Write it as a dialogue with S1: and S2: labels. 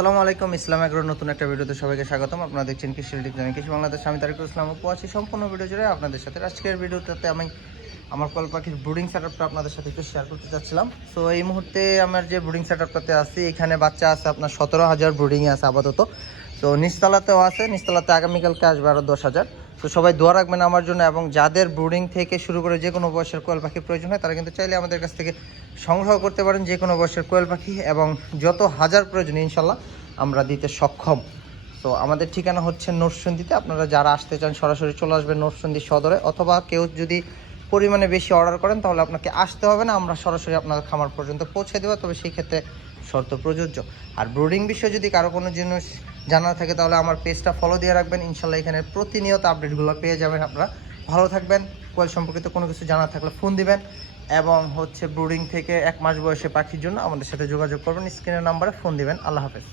S1: আসসালামু আলাইকুম। ইসলাম এগ্রোর নতুন একটা ভিডিওতে সবাইকে স্বাগতম। আপনারা দেখছেন কৃষি ডিজাইন কৃষি বাংলাদেশ। আমি তারিকুল ইসলাম। আপু আছি সম্পূর্ণ ভিডিও জুড়ে। আপনাদের সাথে আজকের ভিডিওটাতে আমি আমার কল পাখির ব্রুডিং সেটআপটা আপনাদের সাথে একটু শেয়ার করতে চাচ্ছিলাম। সো এই মুহূর্তে আমার যে ব্রুডিং সেটআপটাতে আছি, এখানে বাচ্চা আছে আপনার সতেরো হাজার ব্রুডিংয়ে আছে আপাতত। তো নিচতলাতেও আছে, নিচতলাতে আগামীকালকে আসবে আরও দশ হাজার। তো সবাই দোয়া রাখবেন আমার জন্য এবং যাদের ব্রুডিং থেকে শুরু করে যে কোনো বয়সের কোয়েল পাখির প্রয়োজন হয়, তারা কিন্তু চাইলে আমাদের কাছ থেকে সংগ্রহ করতে পারেন যে কোনো বয়সের কোয়েল পাখি এবং যত হাজার প্রয়োজন, ইনশাল্লাহ আমরা দিতে সক্ষম। তো আমাদের ঠিকানা হচ্ছে নরসন্দিতে আপনারা যারা আসতে চান, সরাসরি চলে আসবেন নরসন্দি সদরে অথবা কেউ যদি পরিমাণে বেশি অর্ডার করেন, তাহলে আপনাকে আসতে হবে না, আমরা সরাসরি আপনার খামার পর্যন্ত পৌঁছে দেবো, তবে সেই ক্ষেত্রে শর্ত প্রযোজ্য। আর ব্রুডিং বিষয়ে যদি কারও কোনো জিনিস জানা থাকে, তাহলে আমার পেজটা ফলো দিয়ে রাখবেন, ইনশাল্লাহ এখানে প্রতিনিয়ত আপডেটগুলো পেয়ে যাবেন আপনারা। ভালো থাকবেন, কোয়েল সম্পর্কিত কোনো কিছু জানা থাকলে ফোন দিবেন, এবং হচ্ছে ব্রুডিং থেকে এক মাস বয়সে পাখির জন্য আমাদের সাথে যোগাযোগ করবেন, স্ক্রিনের নাম্বারে ফোন দিবেন। আল্লাহ হাফেজ।